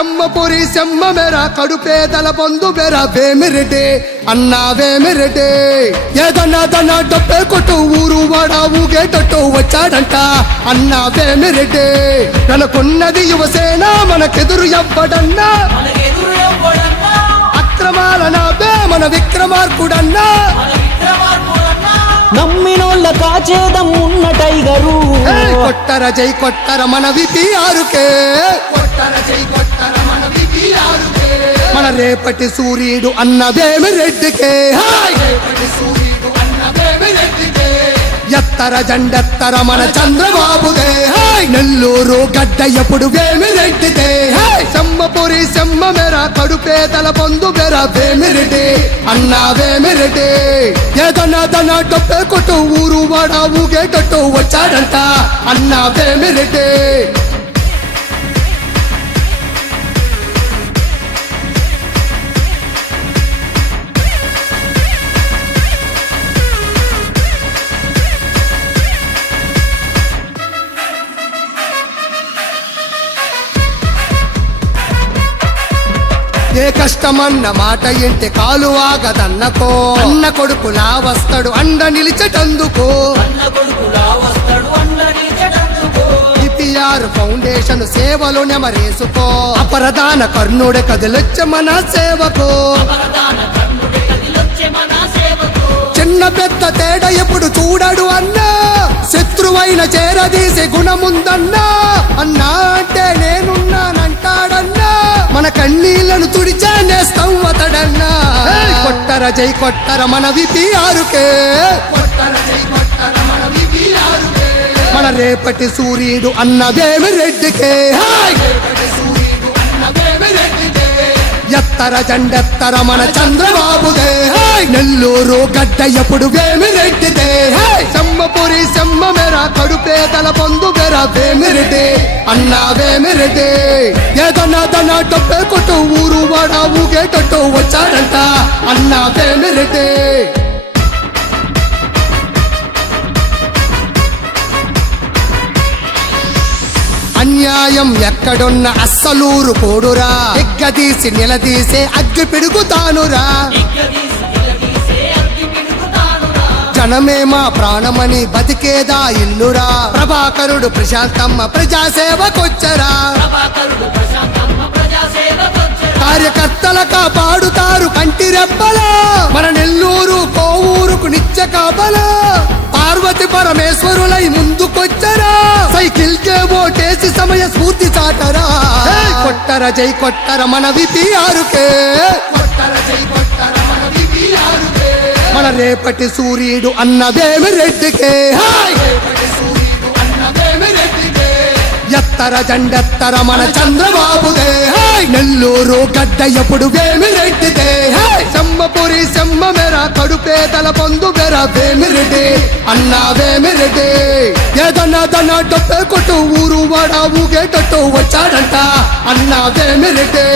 సెమ్మపురి సెమ్మ మెర కడుపేదల బంధు మెర వేమిరెడ్డి అన్నా వేమిరెడ్డి ఏదన్నా డబ్బే కొట్టు ఊరు వాడ ఊగేటట్టు వచ్చాడంట అన్నా వేమిరెడ్డి తనకున్నది యువసేన మనకెదురు ఎవ్వడన్నా అక్రమాల నాపే మన విక్రమార్కుడన్నా నమ్మినోళ్ళ కాచేదం ఉన్న టైగరు కొట్టర జై కొట్టర మన విపిఆరుకే కొట్టర జై కొట్టర మన విపిఆరుకే మన రేపటి సూర్యుడు అన్న వేమిరెడ్డికే రేపటి సూర్యుడు అన్న వేమిరెడ్డికే ఎత్తర జెండెత్తర మన చంద్రబాబుదే నెల్లూరు గడ్డ ఎప్పుడు వేమిరెడ్డిదే సెమ్మపురి సెమ్మ మెర కడుపేదల బంధు మెర వేమిరెడ్డి అన్నా వేమిరెడ్డి ఏదన్నా డబ్బే కొట్టు ఊరు వాడ ఊగేటట్టు వచ్చాడంట అన్నా వేమిరెడ్డి ఏ కష్టమన్న మాట ఇంటి కాలు ఆగదన్నకో అన్న కొడుకులా వస్తాడు అండ నిలిచేటందుకో విపిఆర్ ఫౌండేషన్ సేవలు నెమరేసుకో అపరదాన కర్ణుడే కదిలొచ్చే మన సేవకు చిన్న పెద్ద తేడా ఎప్పుడు చూడడు అన్నా శత్రువైన చేరదీసే గుణముందన్నా అన్నా అంటే నేనున్నానంటాడన్నా మన కన్నీళ్లను తుడిచే నేస్తం అతడన్నా కొట్టర జై కొట్టర మన విపిఆరుకే కొట్టర జై కొట్టర మన విపిఆరుకే మన రేపటి సూర్యుడు అన్న వేమిరెడ్డికే రేపటి సూర్యుడు అన్న వేమిరెడ్డికే ఎత్తర జెండెత్తర మన చంద్రబాబుదే నెల్లూరు గడ్డ ఎప్పుడు వేమిరెడ్డిదే సెమ్మపురి సెమ్మ మెర కడుపేదల బంధు మెర వేమిరెడ్డి అన్నా వేమిరెడ్డి ఏదన్నా డబ్బే కొట్టు ఊరు వాడ ఊగేటట్టు వచ్చాడంట అన్నా వేమిరెడ్డి అన్యాయం ఎక్కడున్న అస్సలూరు కోడురా ఎగ్గదీసి నిలదీసే అగ్గి పిడుగుతానురా జనమే మా ప్రాణమని బతికేదా ఇల్లురా ప్రభాకరుడు ప్రశాంతమ్మ ప్రజాసేవకొచ్చరా కార్యకర్తల కాపాడుతారు కంటి రెప్పలా మన నెల్లూరు కోవూరుకు నిత్య కాపలా పార్వతి పరమేశ్వరులై ముందుకొచ్చరా సైకిల్ కే ఓటేసి సమయ స్ఫూర్తి చాటరా కొట్టర జై కొట్టర మన విపిఆరుకే కొట్టర జై కొట్టర మన విపిఆరుకే మన రేపటి సూర్యుడు అన్న వేమిరెడ్డికే రేపటి సూర్యుడు అన్న వేమిరెడ్డికే ఎత్తర జెండెత్తర మన చంద్రబాబుదే నెల్లూరు గడ్డ ఎప్పుడు వేమిరెడ్డిదే సెమ్మపురి సెమ్మ మెర కడుపేదల బంధు మెర వేమిరెడ్డి అన్నా వేమిరెడ్డి ఏదన్నా డబ్బే కొట్టు ఊరు వాడ ఊగేటట్టు వచ్చాడంట అన్నా వేమిరెడ్డి